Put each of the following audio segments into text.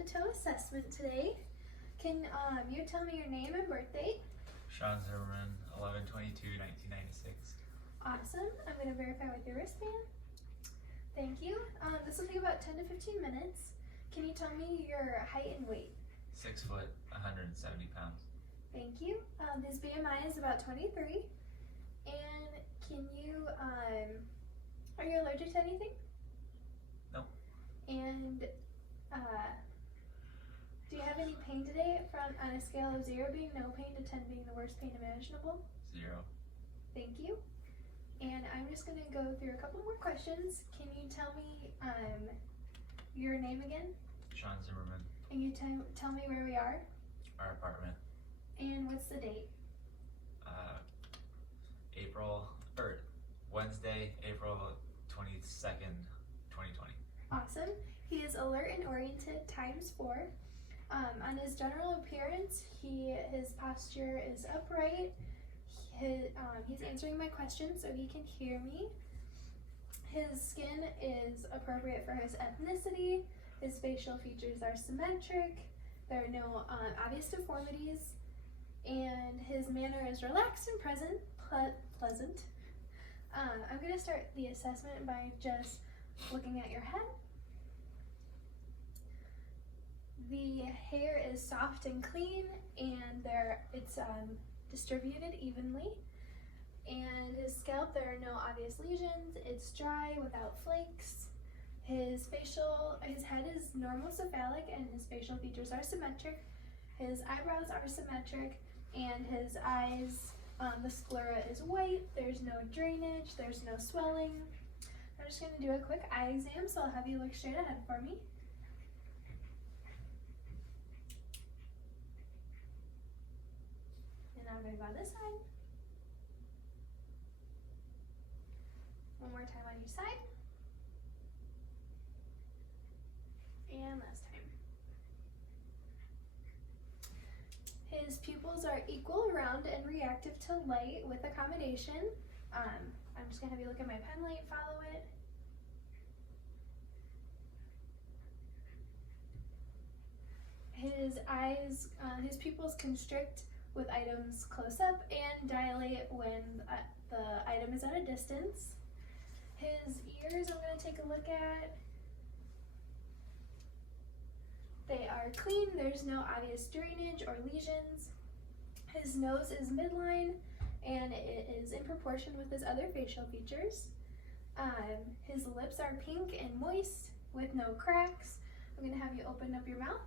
head-to-toe assessment today. Can you tell me your name and birth date? Sean Zimmerman, 11/22/1996. Awesome. I'm going to verify with your wristband. Thank you. This will take about 10 to 15 minutes. Can you tell me your height and weight? 6 foot, 170 pounds. Thank you. His BMI is about 23. And can you, are you allergic to anything? No. And do you have any pain today on a scale of 0 being no pain to 10 being the worst pain imaginable? 0. Thank you. And I'm just going to go through a couple more questions. Can you tell me your name again? Sean Zimmerman. And you tell me where we are? Our apartment. And what's the date? Wednesday, April 22nd, 2020. Awesome. He is alert and oriented ×4. On his general appearance, his posture is upright. He's answering my questions so he can hear me. His skin is appropriate for his ethnicity. His facial features are symmetric. There are no obvious deformities. And his manner is relaxed and pleasant. I'm going to start the assessment by just looking at your head. The hair is soft and clean, and it's distributed evenly. And his scalp, there are no obvious lesions. It's dry without flakes. His head is normocephalic, and his facial features are symmetric. His eyebrows are symmetric, and his eyes, the sclera is white. There's no drainage. There's no swelling. I'm just going to do a quick eye exam, so I'll have you look straight ahead for me. And I'm going to go on this side. One more time on each side. And last time. His pupils are equal, round, and reactive to light with accommodation. I'm just going to have you look at my pen light, follow it. His eyes, his pupils constrict with items close up and dilate when the item is at a distance. His ears, I'm going to take a look at. They are clean, there's no obvious drainage or lesions. His nose is midline and it is in proportion with his other facial features. His lips are pink and moist with no cracks. I'm going to have you open up your mouth.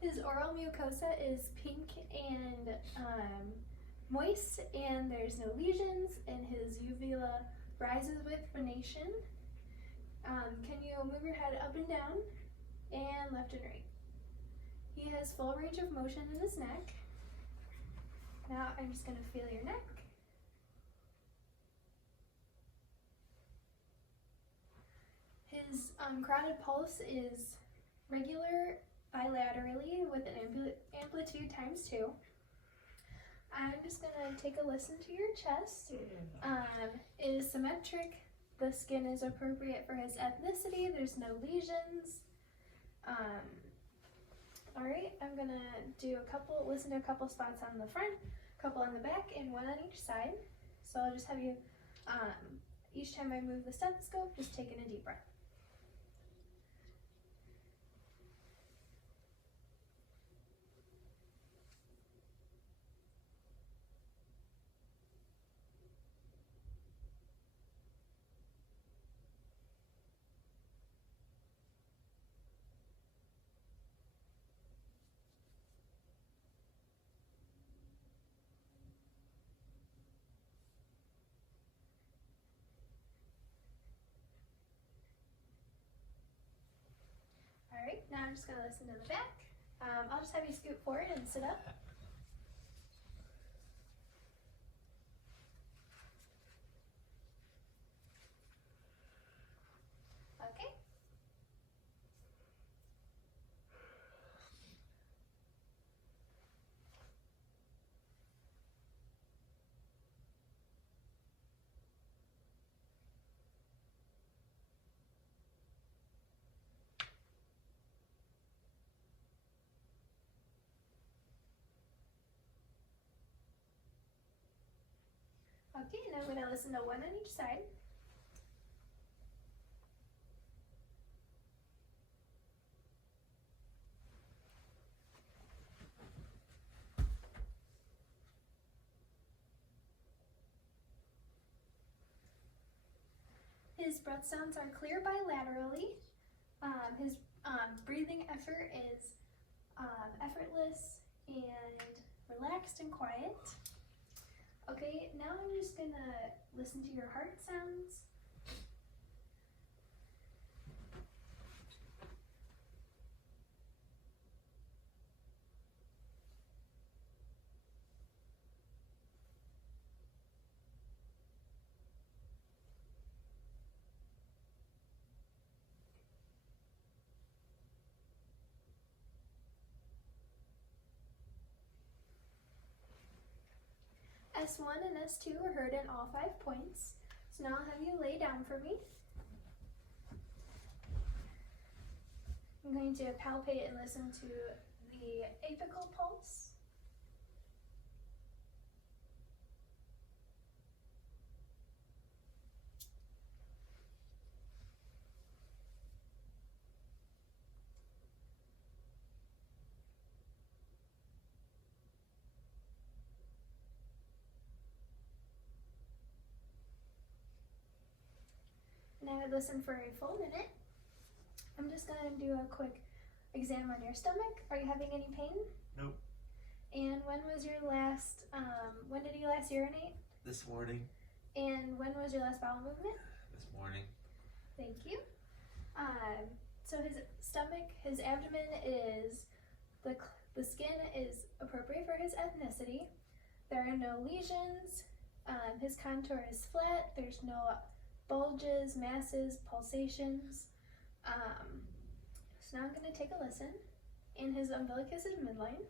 His oral mucosa is pink and moist, and there's no lesions, and his uvula rises with phonation. Can you move your head up and down, and left and right? He has full range of motion in his neck. Now I'm just going to feel your neck. His carotid pulse is regular bilaterally with an amplitude ×2. I'm just going to take a listen to your chest. It is symmetric. The skin is appropriate for his ethnicity. There's no lesions. All right, I'm going to listen to a couple spots on the front, a couple on the back, and one on each side. So I'll just have you, each time I move the stethoscope, just take in a deep breath. All right, now I'm just going to listen to the back. I'll just have you scoot forward and sit up. Okay. Okay, now I'm going to listen to one on each side. His breath sounds are clear bilaterally. His breathing effort is effortless and relaxed and quiet. Okay, now I'm just gonna listen to your heart sounds. S1 and S2 are heard in all 5 points. So now I'll have you lay down for me. I'm going to palpate and listen to the apical pulse. And I would listen for a full minute. I'm just going to do a quick exam on your stomach. Are you having any pain? Nope. And when was your last, when did you last urinate? This morning. And when was your last bowel movement? This morning. Thank you. So his stomach, his abdomen is, the skin is appropriate for his ethnicity. There are no lesions. His contour is flat. There's no bulges, masses, pulsations. So now I'm going to take a listen. And his umbilicus is midline.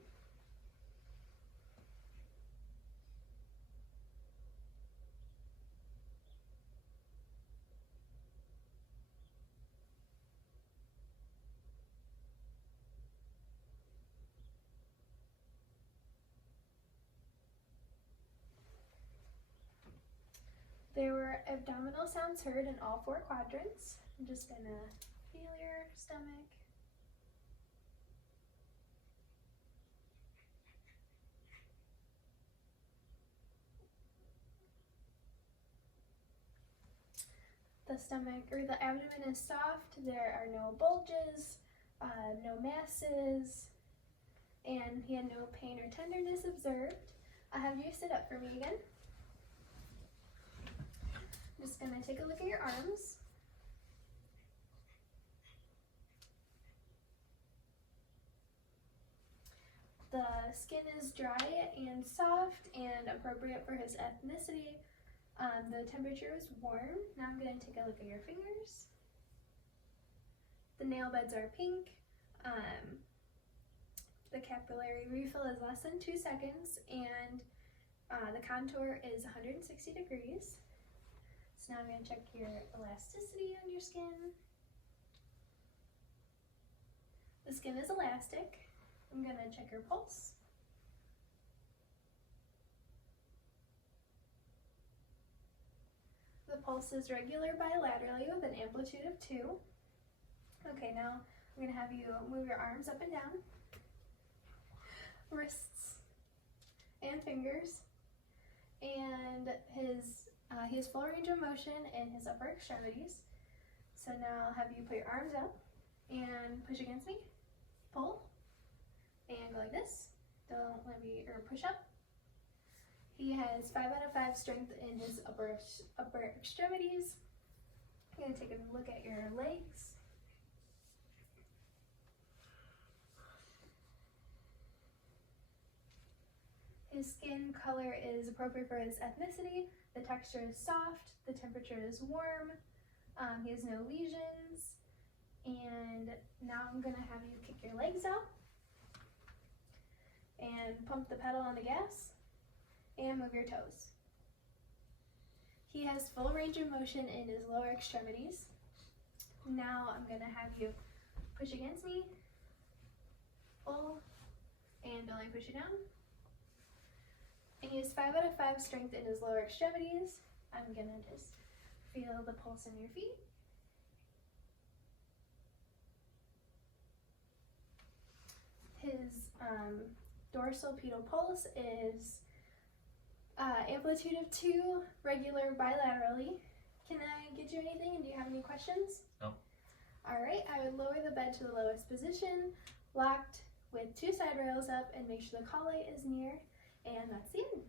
There were abdominal sounds heard in all 4 quadrants. I'm just going to feel your stomach. The stomach or the abdomen is soft. There are no bulges, no masses, and he had no pain or tenderness observed. I'll have you sit up for me again. I'm just going to take a look at your arms. The skin is dry and soft and appropriate for his ethnicity. The temperature is warm. Now I'm going to take a look at your fingers. The nail beds are pink. The capillary refill is less than 2 seconds, and the contour is 160 degrees. So now I'm going to check your elasticity on your skin. The skin is elastic. I'm going to check your pulse. The pulse is regular bilaterally with an amplitude of 2. Okay, now I'm going to have you move your arms up and down, wrists and fingers, and he has full range of motion in his upper extremities. So now I'll have you put your arms out and push against me, pull, and go like this. Don't let me, or push up. He has 5 out of 5 strength in his upper extremities. I'm going to take a look at your legs. His skin color is appropriate for his ethnicity. The texture is soft. The temperature is warm. He has no lesions. And now I'm going to have you kick your legs out and pump the pedal on the gas and move your toes. He has full range of motion in his lower extremities. Now I'm going to have you push against me, pull, and don't let me push you down. And he has 5 out of 5 strength in his lower extremities. I'm gonna just feel the pulse in your feet. His dorsal pedal pulse is amplitude of 2, regular bilaterally. Can I get you anything, and do you have any questions? No. Alright, I would lower the bed to the lowest position, locked with 2 side rails up, and make sure the collet is near, and that's the end.